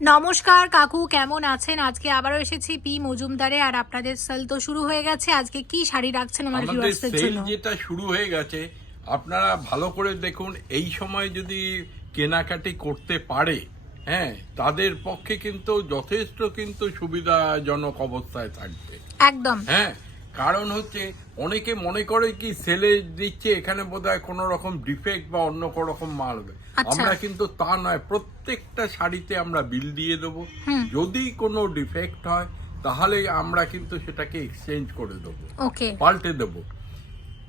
নমস্কার কাকু কেমন আছেন? আজকে আবারও এসেছি পি মজুমদারে আর আপনাদের সেল তো শুরু হয়ে গেছে। আজকে কি শাড়ি রাখছেন আমাদের ভিউয়ার্সদের জন্য? যেটা শুরু হয়ে গেছে আপনারা ভালো করে দেখুন এই সময় যদি কেনাকাটি করতে পারে হ্যাঁ তাদের পক্ষে কিন্তু যথেষ্ট কিন্তু সুবিধাজনক অবস্থায় থাকবে। একদম। হ্যাঁ কারণ হচ্ছে অনেকে মনে করে কি সেলে দিচ্ছে এখানে বোধহয় কোনো রকম ডিফেক্ট বা অন্য কোনো রকম মাল হবে। আচ্ছা। আমরা কিন্তু তা নয় প্রত্যেকটা শাড়িতে আমরা বিল দিয়ে দেবো। যদি কোনো ডিফেক্ট হয় তাহলে আমরা কিন্তু সেটাকে এক্সচেঞ্জ করে দেবো। ওকে। পাল্টে দেব।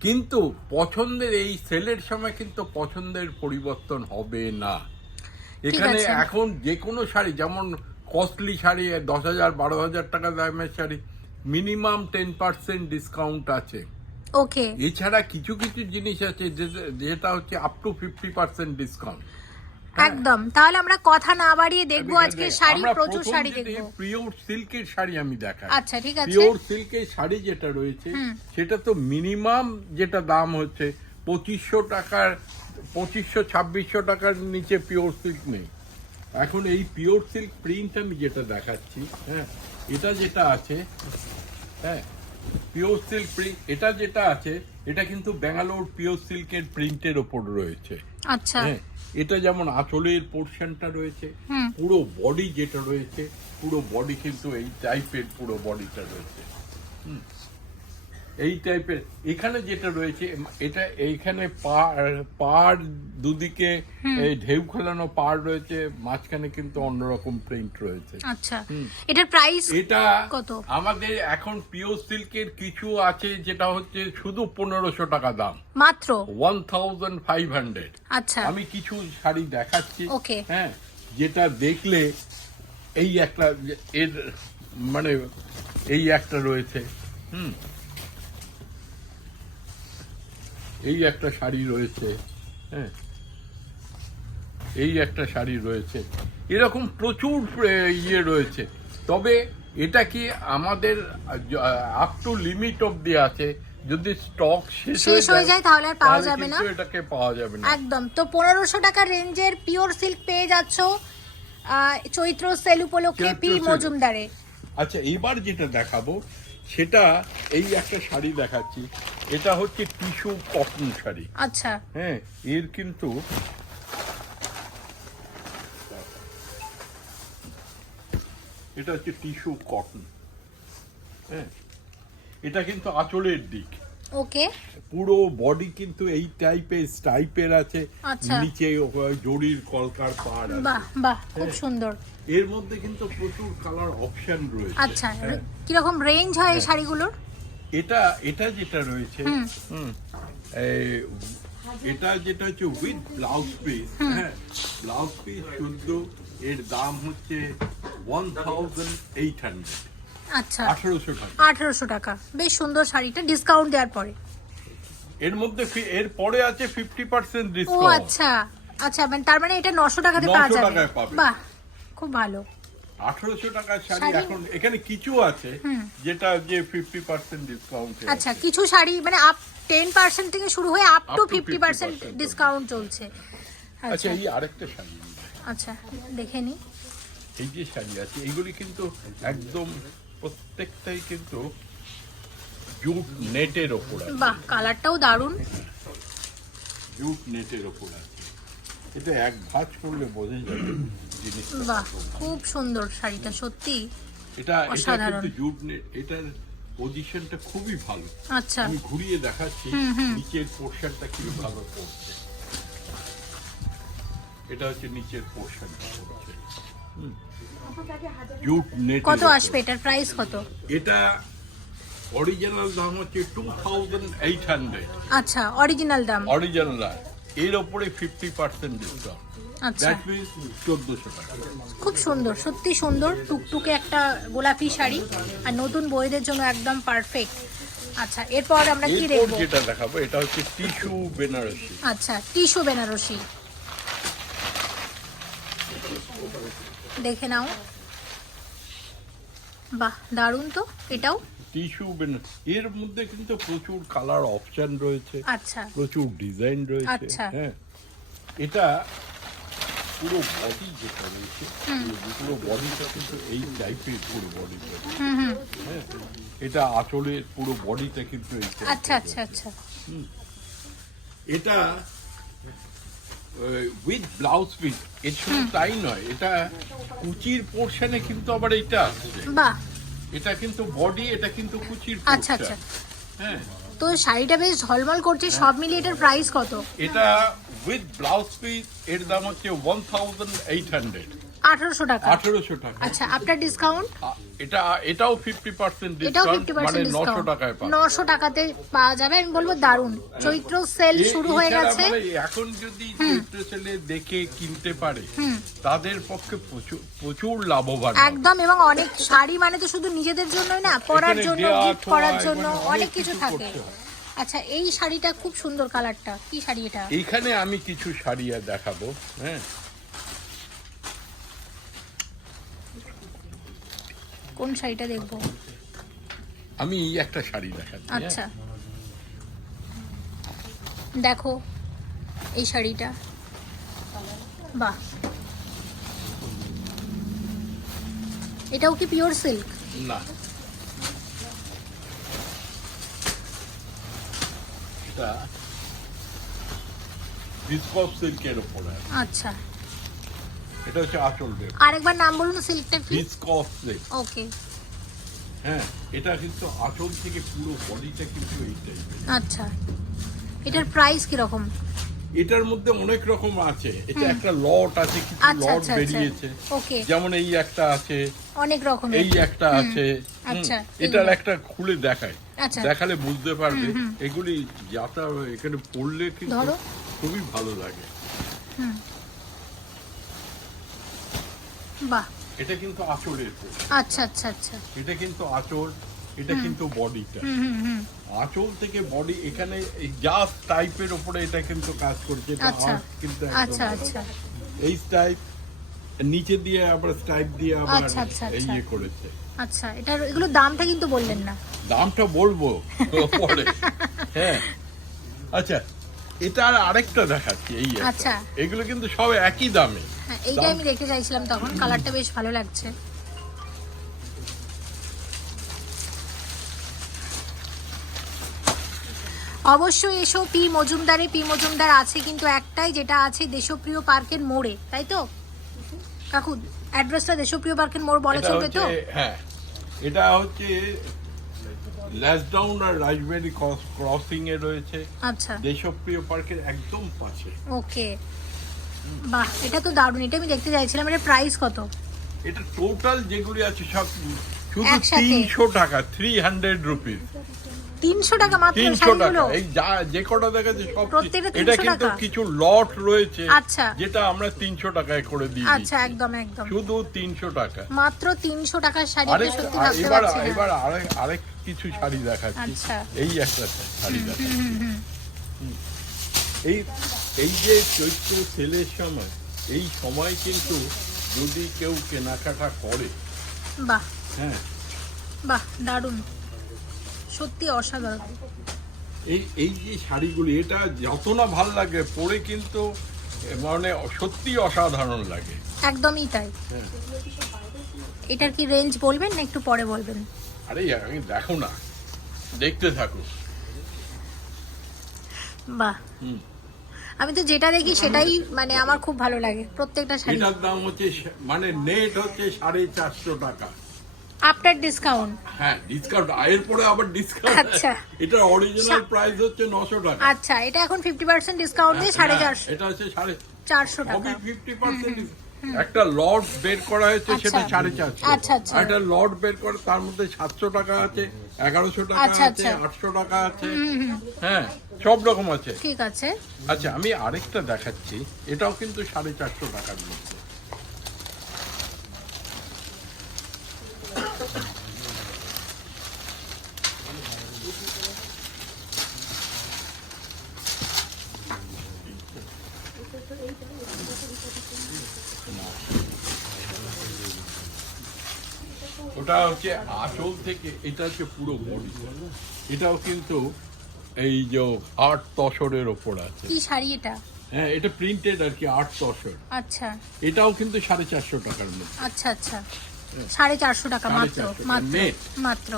কিন্তু পছন্দের এই সেলের সময় কিন্তু পছন্দের পরিবর্তন হবে না। এখানে এখন যে কোনো শাড়ি যেমন কস্টলি শাড়ি দশ হাজার বারো হাজার টাকা দামের sari minimum ten percent discount আছে। ওকে। এছাড়া কিছু কিছু জিনিস আছে যেটা হচ্ছে up to fifty percent discount একদম। তাহলে আমরা কথা না বাড়িয়ে দেখব আজকে শাড়ি প্রচুর শাড়ি দেখব। পিওর সিল্কের শাড়ি আমি দেখাই। আচ্ছা ঠিক আছে। পিওর সিল্কের শাড়ি যেটা রয়েছে সেটা তো মিনিমাম যেটা দাম হচ্ছে পঁচিশশো টাকার পঁচিশশো ছাব্বিশশো টাকার নিচে পিওর সিল্ক নেই। এখন এই পিওর সিল্ক প্রিন্ট আমি যেটা দেখাচ্ছি হ্যাঁ এটা যেটা আছে হ্যাঁ পিওর সিল্ক প্রিন্ট এটা যেটা আছে এটা কিন্তু ব্যাঙ্গালোর পিওর সিল্কের প্রিন্টের ওপর রয়েছে। আচ্ছা। হ্যাঁ এটা যেমন আঁচলের পোর্শনটা রয়েছে পুরো বডি যেটা রয়েছে পুরো বডি কিন্তু এই টাইপের পুরো বডিটা রয়েছে। হুম। এই টাইপের এখানে যেটা রয়েছে এটা এইখানে পাড় দুদিকে এই ঢেউ খেলানো পাড় রয়েছে মাঝখানে কিন্তু অন্যরকম প্রিন্ট রয়েছে। আচ্ছা। এটার প্রাইস এটা কত? আমাদের এখন পিওর সিল্কের কিছু আছে যেটা হচ্ছে শুধু পনেরোশো টাকা দাম। মাত্র? ওয়ান থাউজেন্ড ফাইভ হান্ড্রেড আচ্ছা। আমি কিছু শাড়ি দেখাচ্ছি. হ্যাঁ যেটা দেখলে এই একটা এর মানে এই একটা রয়েছে। হুম। এই একটা শাড়ি রয়েছে হ্যাঁ? এই একটা শাড়ি রয়েছে। এরকম প্রচুর ইয়ে রয়েছে। তবে এটা কি আমাদের আপ টু লিমিট অব্দি আছে? যদি স্টক শেষ হয়ে যায় তাহলে আর পাওয়া যাবে না। এটাকে পাওয়া যাবে না। একদম। তো পনেরোশো টাকা রেঞ্জের পিওর সিল্ক পেয়ে যাচ্ছ চৈত্র সেল উপলক্ষে পি মজুমদারে। আচ্ছা এবার যেটা দেখাবো সেটা এই একটা শাড়ি দেখাচ্ছি। এটা হচ্ছে টিস্যু কটন শাড়ি। আচ্ছা। হ্যাঁ এর কিন্তু এটা হচ্ছে টিস্যু কটন। হ্যাঁ এটা কিন্তু আঁচলের দিক। ওকে। পুরো বডি কিন্তু এই টাইপের টাইপের আছে। আচ্ছা। নিচে জড়ির কলকার পাড় আছে। বাহ বাহ খুব সুন্দর। এর মধ্যে কিন্তু প্রচুর কালার অপশন রয়েছে। আচ্ছা হ্যাঁ। কীরকম রেঞ্জ হয় এই শাড়িগুলোর? এটা এটা যেটা রয়েছে এটা যেটা হচ্ছে উইথ ব্লাউজ পিস হ্যাঁ ব্লাউজ পিস শুদ্ধ এর দাম হচ্ছে ওয়ান থাউজেন্ড এইট হান্ড্রেড আচ্ছা। আঠারোশো টাকা। আঠারোশো টাকা। বেশ সুন্দর শাড়িটা ডিসকাউন্ট দেওয়ার পরে। এর মধ্যে ফি- এর পরে আছে ফিফটি পার্সেন্ট ও ডিসকাউন্ট আচ্ছা। আচ্ছা মানে তার মানে এটা নশো টাকাতে পাওয়া 900 যাবে। বাহ খুব ভালো। আঠারোশো টাকার শাড়ি এখন এখানে কিছু আছে যেটা যে ফিফটি পার্সেন্ট ডিসকাউন্ট আচ্ছা কিছু শাড়ি মানে আপ টেন পার্সেন্ট থেকে শুরু হয়ে up to fifty percent discount চলছে। আচ্ছা আচ্ছা। এই আরেকটা শাড়ি। আচ্ছা দেখে নি। এই যে শাড়ি আছে এইগুলি কিন্তু একদম প্রত্যেকটাই কিন্তু জুট নেটের ওপর বাহ কালারটাও দারুণ। জুট নেটের ওপর আছে। এটা এক ভাঁজ করলে বোঝা যাবে জিনিসটা বাহ খুব সুন্দর শাড়িটা সত্যি এটা এটা কিন্তু জুট এটার পজিশনটা খুবই ভালো। আচ্ছা। আমি ঘুরিয়ে দেখাচ্ছি। নিচের পোর্শনটা কি ভালো পড়ছে। এটা হচ্ছে নিচের পোর্শনটা পড়ছে। জুট নেট কত আসবে এটার প্রাইস কত? এটা অরিজিনাল দাম হচ্ছে টু থাউজেন্ড এইট হান্ড্রেড আচ্ছা অরিজিনাল দাম। অরিজিনাল এর ওপরে ফিফটি পার্সেন্ট ডিসকাউন্ট আচ্ছা। খুব সুন্দর সত্যি সুন্দর টুকটুকে একটা গোলাপি শাড়ি আর নতুন বইদের জন্য একদম পারফেক্ট আচ্ছা এরপর আমরা কি দেখব? যেটা দেখাবো এটা হচ্ছে টিস্যু বেনারসি। আচ্ছা টিস্যু বেনারসি। দেখে নাও। বাহ দারুণ তো এটাও। টিস্যু এর মধ্যে কিন্তু প্রচুর কালার অপশন রয়েছে আচ্ছা। প্রচুর ডিজাইন রয়েছে আচ্ছা। হ্যাঁ। এটা পুরো বডি যেটা রয়েছে পুরো বডিটা কিন্তু এই টাইপের পুরো বডি হুম হুম। হ্যাঁ এটা আঁচলের পুরো বডিটা কিন্তু এই আচ্ছা আচ্ছা আচ্ছা। এটা উইথ ব্লাউজ পিস এর শুধু তাই নয় এটা কুচির পোর্শনে কিন্তু আবার এটা আসছে। বাহ। এটা কিন্তু বডি এটা কিন্তু কুচির আচ্ছা আচ্ছা। হ্যাঁ। তো শাড়িটা বেশ ঝলমল করছে সব মিলিয়ে এটার প্রাইস কত? এটা উইথ ব্লাউজ পিস এর দাম হচ্ছে ওয়ান থাউজেন্ড এইট হান্ড্রেড আঠারোশো টাকা। আঠেরোশো টাকা। আচ্ছা আপনার ডিসকাউন্ট এটা এটাও ফিফটি পার্সেন্ট এটাও ডিসকাউন্ট মানে পার্সেন্ট নশো ডিসকাউন্ট টাকায় পাবে নশো টাকাতে পাওয়া যাবে। আমি বলব দারুণ চৈত্র সেল শুরু হয়ে গেছে। মানে এখন যদি চৈত্র সেলে দেখে কিনতে পারে তাদের পক্ষে প্রচুর প্রচুর লাভবান একদম এবং অনেক শাড়ি মানে তো শুধু নিজেদের জন্যই না পরার জন্য গিফট করার জন্য অনেক কিছু থাকে। আচ্ছা এই শাড়িটা খুব সুন্দর কালারটা কি শাড়ি এটা? এইখানে আমি কিছু শাড়ি আর দেখাবো হ্যাঁ? কোন শাড়িটা দেখব? আমি একটা শাড়ি দেখাচ্ছি। আচ্ছা। দেখো এই শাড়িটা। বাহ। এটাও কি পিওর সিল্ক না। এটা বিস্কপ সিল্কের আছে। আচ্ছা। এটা হচ্ছে আঁচল দেব। আরেকবার নাম বলুন সিল্কটা কি বিস্কপ সিল্ক ওকে। হ্যাঁ এটা কিন্তু আঁচল থেকে পুরো বডিটা কিন্তু এই টাইপের আচ্ছা। এটার প্রাইস কীরকম? এটার মধ্যে অনেক রকম আছে। এটা একটা লট আছে কিছু আচ্ছা লট আচ্ছা আচ্ছা। বেরিয়েছে। যেমন এই একটা আছে। অনেক রকম এই একটা আছে। আচ্ছা, এটার একটা খুলে দেখায়। আচ্ছা। দেখালে বুঝতে পারবে। এগুলি যাতা এখানে পড়লে কিন্তু। খুবই ভালো লাগে। বাহ। এটা কিন্তু আঁচলের আচ্ছা আচ্ছা আচ্ছা। এটা কিন্তু আঁচল এটা কিন্তু বডিটা। আঁচল থেকে বডি এখানে জাস্ট টাইপের উপরে এটা কিন্তু কাজ করছে আচ্ছা। কিন্তু আচ্ছা আচ্ছা। এই টাইপ নিচে দিয়ে আবার স্টাইপ দিয়ে আবার আচ্ছা, এই আচ্ছা। ইয়ে করেছে। আচ্ছা এটার এগুলো দামটা কিন্তু বললেন না। দামটা বলব পরে। হ্যাঁ। আচ্ছা এটা আর আরেকটা দেখাচ্ছি এই আচ্ছা। এগুলো কিন্তু সব একই দামে। হ্যাঁ এইটা আমি দেখতে চাইছিলাম তখন কালারটা বেশ ভালো লাগছে। অবশ্যই এসো পি মজুমদারে পি মজুমদার আছে কিন্তু একটাই যেটা আছে দেশপ্রিয় পার্কের মোড়ে তাই তো? কাকু অ্যাড্রেসটা দেশপ্রিয় পার্কের মোড় বলা চলবে তো? হ্যাঁ এটা হচ্ছে ল্যাসডাউন আর রাজবেরি ক্রসিং এ রয়েছে। আচ্ছা। দেশপ্রিয় পার্কের একদম পাশে। ওকে। বাহ এটা তো দারুণ এটা আমি দেখতে চাইছিলাম এটা প্রাইস কত? এটা টোটাল যেগুলি আছে সব শুধু তিনশো টাকা থ্রি হান্ড্রেড রুপিস তিনশো টাকা মাত্র তিনশো টাকা এই যা যে কটা দেখাচ্ছে সব এটা কিন্তু কিছু লট রয়েছে আচ্ছা। যেটা আমরা তিনশো টাকায় করে দিই আচ্ছা একদম একদম। শুধু তিনশো টাকা। মাত্র তিনশো টাকার শাড়ি আরেক সত্যি আর ভাবতে এবার এবার আরেক আরেক কিছু শাড়ি দেখাচ্ছি। আচ্ছা। এই একটা শাড়ি দেখাচ্ছি। এই এই যে চৈত্র সেলের সময় এই সময় কিন্তু যদি কেউ কেনাকাটা করে বাহ। হ্যাঁ। বাহ দারুণ। সত্যি অসাধারণ। এই এই যে শাড়িগুলি এটা যত না ভালো লাগে পরে কিন্তু মানে সত্যি অসাধারণ লাগে। একদমই তাই। হ্যাঁ। এটার কি রেঞ্জ বলবেন না একটু পরে বলবেন? আরে আমি দেখো না। দেখতে থাকো। বাহ। হুম। আমি তো যেটা দেখি সেটাই মানে আমার খুব ভালো লাগে প্রত্যেকটা শাড়ি। এটার দাম হচ্ছে মানে নেট হচ্ছে সাড়ে চারশো টাকা। আফটার ডিসকাউন্ট হ্যাঁ ডিসকাউন্ট আয়ের পরে আবার ডিসকাউন্ট আচ্ছা। এটা অরিজিনাল প্রাইস হচ্ছে নশো টাকা। আচ্ছা এটা এখন ফিফটি পার্সেন্ট ডিসকাউন্ট দিয়ে সাড়ে হ্যাঁ, চারশো। এটা হচ্ছে সাড়ে চারশো টাকা। সবই ফিফটি পার্সেন্ট একটা লট বের করা হয়েছে আচ্ছা। সেটা সাড়ে চারশো। আচ্ছা, আচ্ছা। একটা লট বের করে তার মধ্যে সাতশো টাকা আছে এগারোশো টাকা আছে। আটশো টাকা আছে। হ্যাঁ সব রকম আছে। ঠিক আছে। আচ্ছা আমি আরেকটা দেখাচ্ছি। এটাও কিন্তু সাড়ে চারশো টাকার মধ্যে। ওটা হচ্ছে আঁচল থেকে এটা হচ্ছে পুরো বডি এটাও কিন্তু এই যে আট তসরের ওপর আছে। কি শাড়ি এটা? হ্যাঁ এটা প্রিন্টেড আর কি আট তসর। আচ্ছা। এটাও কিন্তু সাড়ে চারশো টাকার মধ্যে। আচ্ছা আচ্ছা। সাড়ে চারশো টাকা মাত্র মাত্র মাত্র।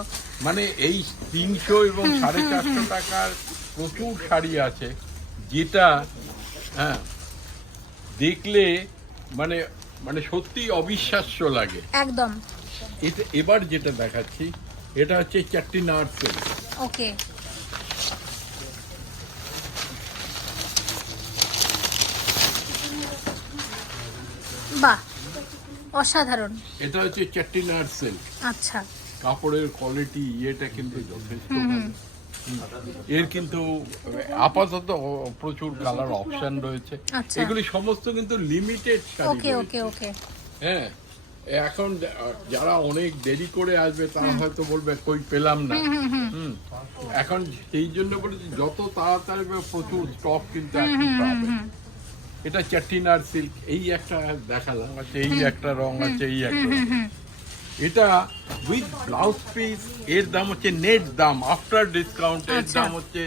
মানে এই তিনশো এবং সাড়ে চারশো টাকার প্রচুর শাড়ি আছে যেটা হ্যাঁ দেখলে মানে মানে সত্যি অবিশ্বাস্য লাগে। একদম। এটা এবার যেটা দেখাচ্ছি এটা হচ্ছে চারটি নার্সেল ওকে। বাহ অসাধারণ। এটা হচ্ছে চারটি নার্সেল আচ্ছা। কাপড়ের কোয়ালিটি ইয়েটা কিন্তু যথেষ্ট এর কিন্তু আপাতত প্রচুর কালার অপশন রয়েছে। আচ্ছা। এগুলি সমস্ত কিন্তু লিমিটেড ওকে ওকে ওকে। হ্যাঁ। এখন যারা অনেক দেরি করে আসবে তারা হয়তো বলবে কই পেলাম না। হুম। এখন সেই জন্য বলেছি যত তাড়াতাড়ি প্রচুর স্টক কিন্তু এখন পাবে। এটা চাটিনার সিল্ক এই একটা দেখালাম আছে এই একটা রং আছে এই একটা এটা উইথ ব্লাউজ পিস এর দাম হচ্ছে নেট দাম আফটার ডিসকাউন্ট এর আচ্ছা। দাম হচ্ছে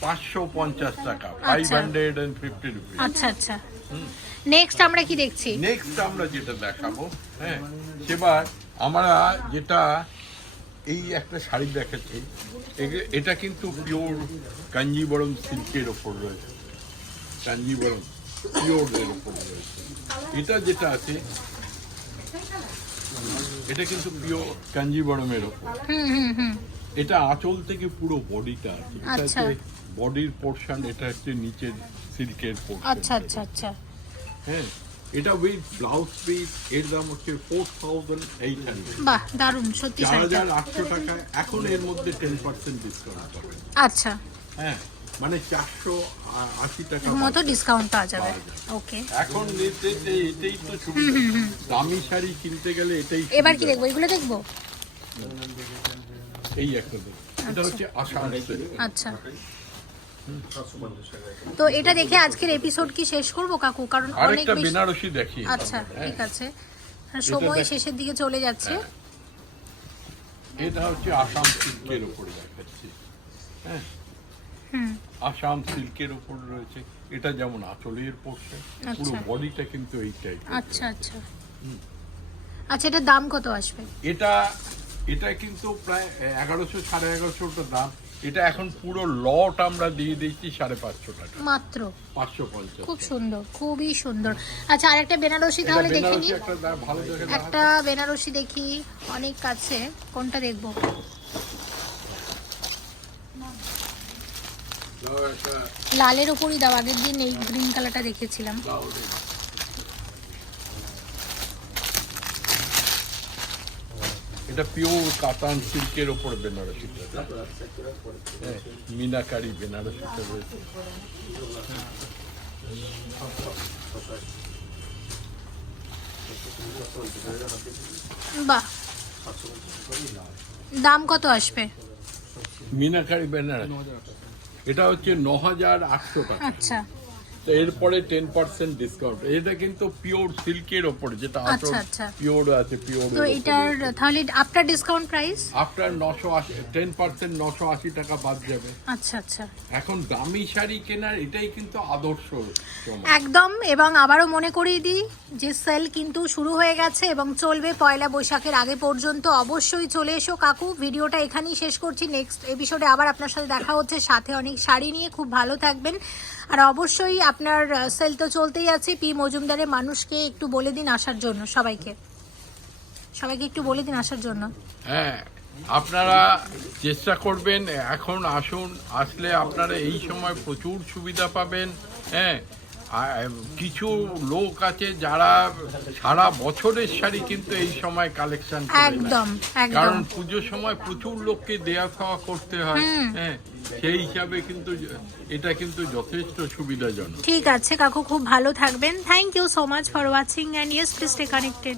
পাঁচশো পঞ্চাশ টাকা ফাইভ আচ্ছা। হান্ড্রেড এন্ড ফিফটি রুপিস আচ্ছা আচ্ছা। নেক্সট আমরা কি দেখছি? নেক্সট আমরা যেটা দেখাবো হ্যাঁ সেবার আমরা যেটা এই একটা শাড়ি দেখাচ্ছি এটা কিন্তু পিওর কাঞ্জিবরম সিল্কের ওপর রয়েছে। কাঞ্জিবরম পিওর এর ওপর রয়েছে। এটা যেটা আছে এটা কিন্তু পিওর কাঞ্জিবরমের ওপর। হুম হুম হুম। এটা আঁচল থেকে পুরো বডিটা আছে। এটা আচ্ছা। হচ্ছে বডির পোর্শন এটা হচ্ছে নিচের সিল্কের পোর্শন আচ্ছা আচ্ছা আচ্ছা। হ্যাঁ এটা উইথ ব্লাউজ পিস এর দাম হচ্ছে ফোর থাউজেন্ড এইট হান্ড্রেড বাহ দারুণ সত্যি চার হাজার আটশো টাকা এখন এর মধ্যে টেন পার্সেন্ট ডিসকাউন্ট পাবেন। আচ্ছা। হ্যাঁ মানে চারশো আশি টাকা মতো ডিসকাউন্ট পাওয়া যাবে। ওকে এখন নিতে এটাই তো সুবিধা দামি শাড়ি কিনতে গেলে এটাই এবার কি। দেখব? এগুলো দেখব? এই একটা দেখো। এটা হচ্ছে সেল আচ্ছা। তো এটা দেখে আজকের এপিসোড কি শেষ করব কাকু? কারণ অনেক বেশি বেনারসি দেখি আচ্ছা হ্যাঁ। ঠিক আছে। সময় শেষের দিকে চলে যাচ্ছে। হ্যাঁ। এটা হচ্ছে আসাম সিল্কের উপরে দেখাচ্ছি। হ্যাঁ। হুম। আসাম সিল্কের উপর রয়েছে। এটা যেমন আঁচলের পোর্শন পুরো আচ্ছা। বডিটা কিন্তু এই টাইপ আচ্ছা আচ্ছা। আচ্ছা এটার দাম কত আসবে? এটা এটা কিন্তু প্রায় এগারোশো সাড়ে এগারোশোটা দাম। এটা এখন পুরো লট আমরা দিয়ে দিচ্ছি সাড়ে পাঁচশো টাকা। মাত্র? পাঁচশো পঞ্চাশ। খুব সুন্দর খুবই সুন্দর। আচ্ছা আর একটা বেনারসি তাহলে দেখে। একটা বেনারসি দেখি অনেক কাছে। কোনটা দেখব? লালের উপরই দাও আগের দিন এই গ্রিন কালারটা দেখেছিলাম দাও রে। এটা পিওর কাতান সিল্কের ওপর বেনারসিটা হ্যাঁ, মিনাকারি বেনারসিটা রয়েছে বাহ দাম কত আসবে মিনাকারি বেনারসি এটা হচ্ছে ন হাজার আটশো টাকা আচ্ছা তো এরপরে টেন পার্সেন্ট ডিসকাউন্ট এটা কিন্তু পিওর সিল্কের ওপর যেটা আচ্ছা, আচ্ছা। পিওর আছে পিওর তো এটার তাহলে আফটার ডিসকাউন্ট প্রাইস আফটার নশো আশি টেন পার্সেন্ট নশো আশি টাকা বাদ যাবে। আচ্ছা আচ্ছা। এখন দামি শাড়ি কেনার এটাই কিন্তু আদর্শ একদম এবং আবারও মনে করিয়ে দিই যে সেল কিন্তু শুরু হয়ে গেছে এবং চলবে পয়লা বৈশাখের আগে পর্যন্ত। অবশ্যই চলে এসো কাকু ভিডিওটা এখানেই শেষ করছি। নেক্সট এপিসোডে আবার আপনার সাথে দেখা হচ্ছে। সাথে অনেক শাড়ি নিয়ে খুব ভালো থাকবেন। আর অবশ্যই আপনার সেল তো চলতেই আছে। পি মজুমদারের মানুষকে একটু বলে দিন আসার জন্য সবাইকে। সবাইকে একটু বলে দিন আসার জন্য। হ্যাঁ আপনারা চেষ্টা করবেন। এখন আসুন, আসলে আপনারা এই সময় প্রচুর সুবিধা পাবেন। হ্যাঁ কিছু লোক আছে যারা সারা বছরের শাড়ি কিন্তু এই সময় কালেকশন একদম কারণ পুজোর সময় প্রচুর লোককে দেয়া খাওয়া করতে হয়। হ্যাঁ সেই হিসাবে কিন্তু এটা কিন্তু যথেষ্ট সুবিধাজনক। ঠিক আছে কাকু খুব ভালো থাকবেন। Thank you so much for watching and yes please stay connected